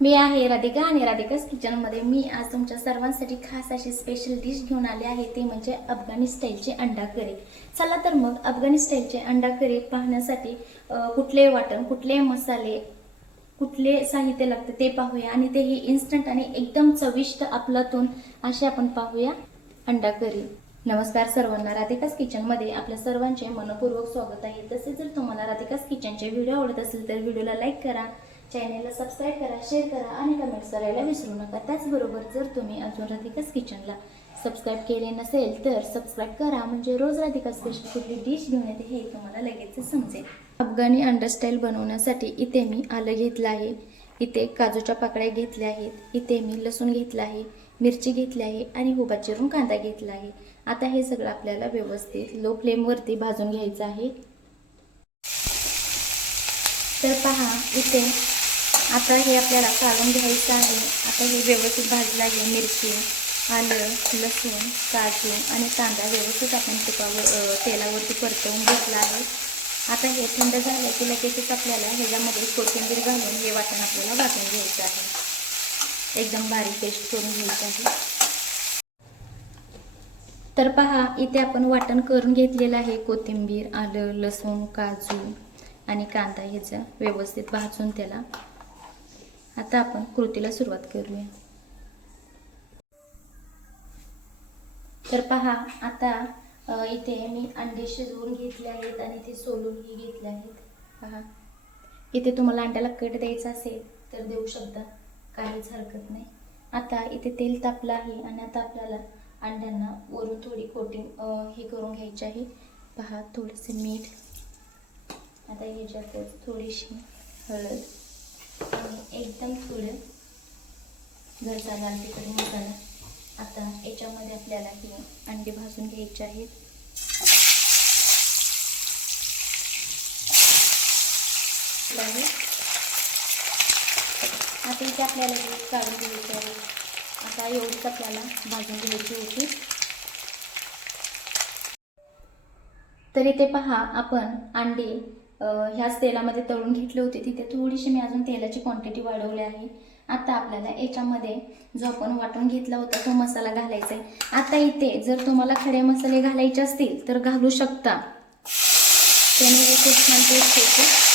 मी आहे राधिका आणि राधिकाच किचनमध्ये. मी आज तुमच्या सर्वांसाठी खास अशी स्पेशल डिश घेऊन आले आहे. ते म्हणजे अफगाणी स्टाईलचे अंडा करी चला तर मग अफगाणी स्टाईलचे अंडा करी पाहण्यासाठी कुठले वाटण कुठले मसाले कुठले साहित्य लागते ते पाहूया. आणि तेही इन्स्टंट आणि एकदम चविष्ट आपलातून असे आपण पाहूया अंडा करी नमस्कार सर्वांना. राधिकास किचनमध्ये आपल्या सर्वांचे मनपूर्वक स्वागत आहे. तसे जर तुम्हाला राधिकास किचनचे व्हिडिओ आवडत असेल तर व्हिडिओला लाईक करा. चॅनेलला सबस्क्राईब करा शेअर करा आणि कमेंट्स करायला विसरू नका. त्याचबरोबर जर तुम्ही अजून राधिकास किचनला सबस्क्राईब केले नसेल तर सबस्क्राईब करा. म्हणजे रोज राधिका स्पेशल कुठली डिश घेऊन येते हे तुम्हाला लगेच समजेल. अफगाणी अंडरस्टाईल बनवण्यासाठी इथे मी आलं घेतलं आहे. इथे काजूच्या पाकळ्या घेतल्या आहेत. इथे मी लसूण घेतला आहे मिरची घेतली आहे आणि हुबा चिरून कांदा घेतला आहे. आता हे सगळं आपल्याला व्यवस्थित लो फ्लेमवरती भाजून घ्यायचं आहे. तर पहा इथे आता हे आपल्याला काढून घ्यायचं आहे. आता हे व्यवस्थित भाजलं आहे. मिरची आलं लसूण काजू आणि कांदा व्यवस्थित आपण तुपावर तेलावरती परतवून घेतला आहे. आता हे थंड झालं की लगेचच आपल्याला ह्याच्यामध्ये कोथिंबीर घालून हे वाटण आपल्याला वाटून घ्यायचं आहे. एकदम बारीक पेस्ट करून घ्यायचं आहे. तर पहा इथे आपण वाटण करून घेतलेलं आहे. कोथिंबीर आलं लसूण काजू आणि कांदा ह्याचं व्यवस्थित भाजून त्याला आता आपण कृतीला सुरुवात करूया. तर पहा आता इथे मी अंडे शिजवून घेतले आहेत आणि ते सोलूनही घेतले आहेत. पहा. इथे तुम्हाला अंड्याला कट द्यायचा असेल तर देऊ शकता. काहीच हरकत नाही. आता इथे तेल तापलं आहे आणि आता आपल्याला अंड्यांना वरून थोडी कोटिंग हे करून घ्यायची आहे. पहा थोडंसं मीठ. आता ह्याच्यातच थोडीशी हळद. एकदम थोडं घरचा लाल तिकडे मसाला. आता याच्यामध्ये आपल्याला हे अंडे भाजून घ्यायचे आहेत. आता इथे आपल्याला काढून घ्यायचे आहे. आता एवढीच आपल्याला भाजून घ्यायची होती. तर इथे पहा आपण अंडे ह्याच तेलामध्ये तळून घेतले होते. तिथे थोडीशी मी अजून तेलाची क्वांटिटी वाढवली आहे. आता आपल्याला याच्यामध्ये जो आपण वाटून घेतला होता तो मसाला घालायचा आहे. आता इथे जर तुम्हाला खडे मसाले घालायचे असतील तर घालू शकता. त्याने खूप छान टेस्ट येते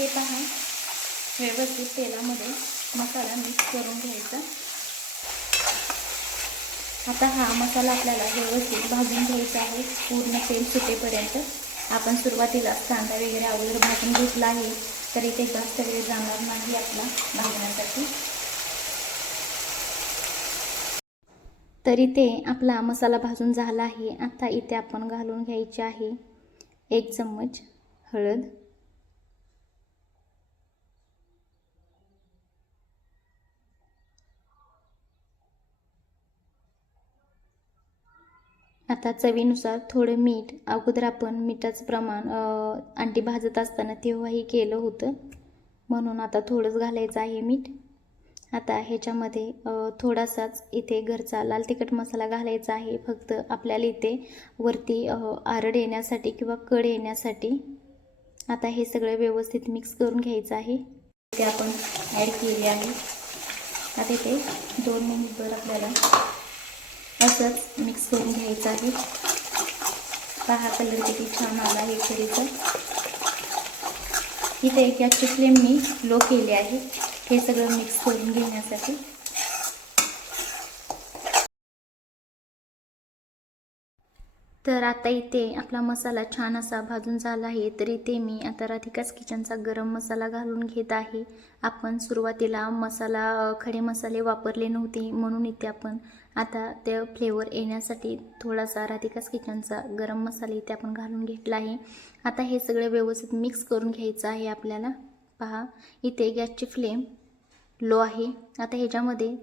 इथे पहा. व्यवस्थित तेलामध्ये मसाला मिक्स करून घ्यायचा. आता हा मसाला आपल्याला व्यवस्थित भाजून घ्यायचा आहे. पूर्ण तेल सुटेपर्यंत. आपण सुरुवातीला कांदा वगैरे अगोदर भाजून घेतला आहे तरी ते जास्त वेळ जाणार नाही आपला भाजण्यासाठी. तरी ते आपला मसाला भाजून झाला आहे. आता इथे आपण घालून घ्यायचे आहे एक चम्मच हळद. आता चवीनुसार थोडं मीठ अगोदर आपण मिठाचं प्रमाण अंडी भाजत असताना तेव्हाही केलं होतं. म्हणून आता थोडंच घालायचं आहे मीठ. आता ह्याच्यामध्ये थोडासाच इथे घरचा लाल तिखट मसाला घालायचा आहे. फक्त आपल्याला इथे वरती आरड येण्यासाठी किंवा कड येण्यासाठी आता हे सगळं व्यवस्थित मिक्स करून घ्यायचं आहे. ते आपण ॲड केले आहे. आता इथे दोन मिनिटभर आपल्याला असंच मिक्स करून घ्यायचं आहे. पहा कलर किती छान आला आहे करीचा इथे गॅसची फ्लेम मी लो केली आहे. हे सगळं मिक्स करून घेण्यासाठी. तर आता इथे आपला मसाला छान असा भाजून झाला आहे. तर इथे मी आता राधिकाच किचनचा गरम मसाला घालून घेत आहे. आपण सुरुवातीला मसाला खडे मसाले वापरले नव्हते. म्हणून इथे आपण आता ते फ्लेवर येण्यासाठी थोडासा राधिकाच किचनचा गरम मसाला इथे आपण घालून घेतला आहे. आता हे सगळं व्यवस्थित मिक्स करून घ्यायचं आहे आपल्याला. पहा इथे गॅसची फ्लेम लो आहे. आता ह्याच्यामध्ये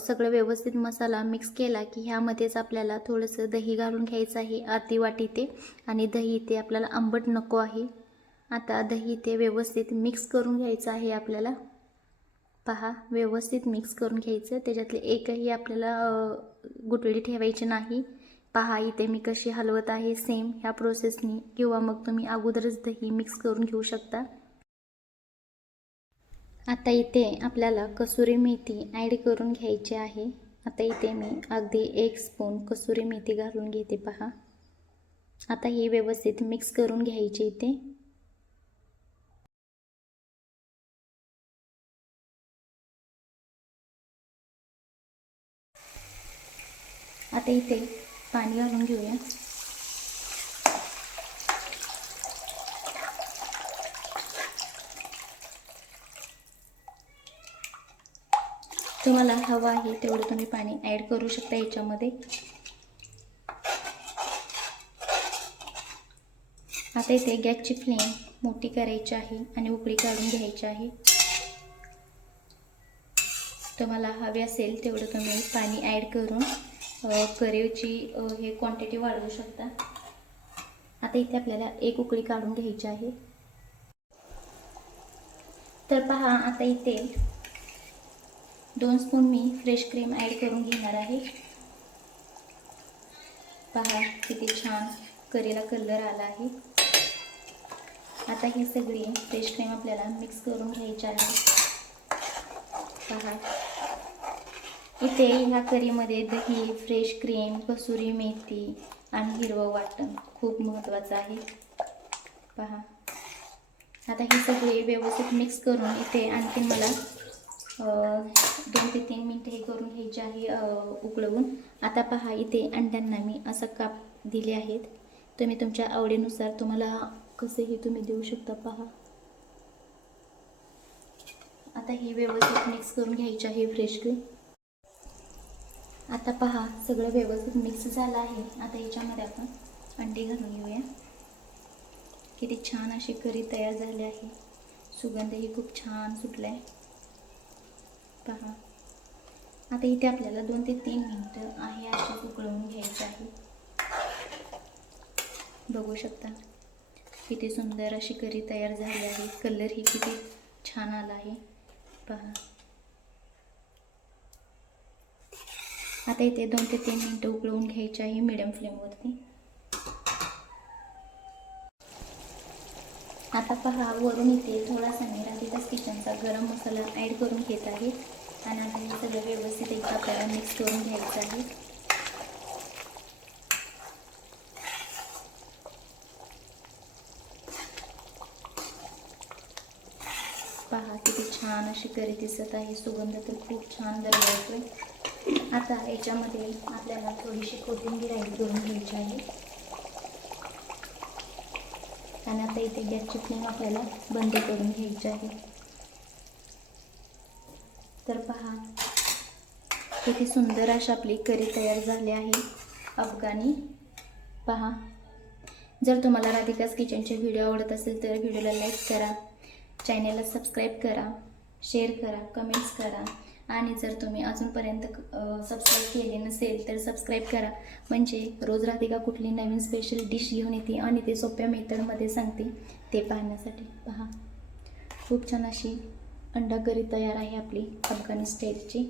सगळं व्यवस्थित मसाला मिक्स केला की ह्यामध्येच आपल्याला थोडंसं दही घालून घ्यायचं आहे अर्धी वाटी ते. आणि दही इथे आपल्याला आंबट नको आहे. आता दही इथे व्यवस्थित मिक्स करून घ्यायचं आहे आपल्याला. पहा व्यवस्थित मिक्स करून घ्यायचं. त्याच्यातले एकही आपल्याला गुटळी गुठळी ठेवायची नाही. पहा इथे मी कशी हलवत आहे. सेम ह्या प्रोसेसनी किंवा मग तुम्ही अगोदरच दही मिक्स करून घेऊ शकता. आता इथे आपल्याला कसुरी मेथी ॲड करून घ्यायची आहे. आता इथे मी अगदी एक स्पून कसुरी मेथी घालून घेते पहा. आता ही व्यवस्थित मिक्स करून घ्यायची इथे. आता इथे पाणी घालून घेऊया. तुम्हाला हवं आहे तेवढं तुम्ही पाणी ॲड करू शकता याच्यामध्ये. आता इथे गॅसची फ्लेम मोठी करायची आहे आणि उकळी काढून घ्यायची आहे. तुम्हाला हवे असेल तेवढं तुम्ही पाणी ॲड करून करीवची हे क्वांटिटी वाढवू शकता. आता इथे आपल्याला एक उकळी काढून घ्यायची आहे. तर पहा आता इथे दोन स्पून मी फ्रेश क्रीम ॲड करून घेणार आहे. पहा किती छान करीला कलर आला आहे. आता ही सगळी फ्रेश क्रीम आपल्याला मिक्स करून घ्यायची आहे. पहा. इथे ह्या करीमध्ये दही फ्रेश क्रीम कसुरी मेथी आणि हिरवं वाटण खूप महत्त्वाचं आहे. पहा. आता हे सगळे व्यवस्थित मिक्स करून इथे आणखी मला दोन ते तीन मिनटं हे करून घ्यायचे आहे उकळवून. आता पहा इथे अंड्यांना मी असं काप दिले आहेत. तुम्ही तुमच्या आवडीनुसार तुम्हाला कसंही तुम्ही देऊ शकता पहा. आता हे व्यवस्थित मिक्स करून घ्यायची आहे फ्रेश क्रीम आता पहा सगळं व्यवस्थित मिक्स झालं आहे. आता याच्यामध्ये आपण अंडी घालून घेऊया किती छान अशी करी तयार झाली आहे. सुगंधही खूप छान सुटला आहे पहा. आता इथे आपल्याला दोन ते तीन मिनटं आहे अशी उकळवून घ्यायची आहे. बघू शकता. किती सुंदर अशी करी तयार झाली आहे. कलरही किती छान आला आहे. पहा. आता इथे दोन ते तीन मिनटं उकळवून घ्यायची आहे मिडियम फ्लेमवरती आता पहा वरून इथे थोडासा मी तिथंच किचनचा गरम मसाला ॲड करून घेत आहे. आणि आता हे सगळं व्यवस्थित एकदा आपल्याला मिक्स करून घ्यायचं आहे. पहा किती छान अशी करी दिसत आहे. सुगंध तर खूप छान दरवळतोय. आता याच्यामध्ये आपल्याला थोडीशी कोथिंबीर आहे करून घ्यायची आहे. आणि आता इथे गॅसची फ्लेम आपल्याला बंद करून घ्यायची आहे. तर पहा किती सुंदर अशी आपली करी तयार झाली आहे अफगाणी. पहा जर तुम्हाला राधिकाच किचनचे व्हिडिओ आवडत असेल तर व्हिडिओला लाईक करा चॅनेलला सबस्क्राईब करा शेअर करा कमेंट्स करा. आणि जर तुम्ही अजूनपर्यंत सबस्क्राईब केले नसेल तर सबस्क्राईब करा. म्हणजे रोज राधिका कुठली नवीन स्पेशल डिश घेऊन येते आणि ते सोप्या मेथडमध्ये सांगते. ते पाहण्यासाठी पहा. खूप छान अशी अंडा करी तयार आहे आपली अफगाणी स्टाईलची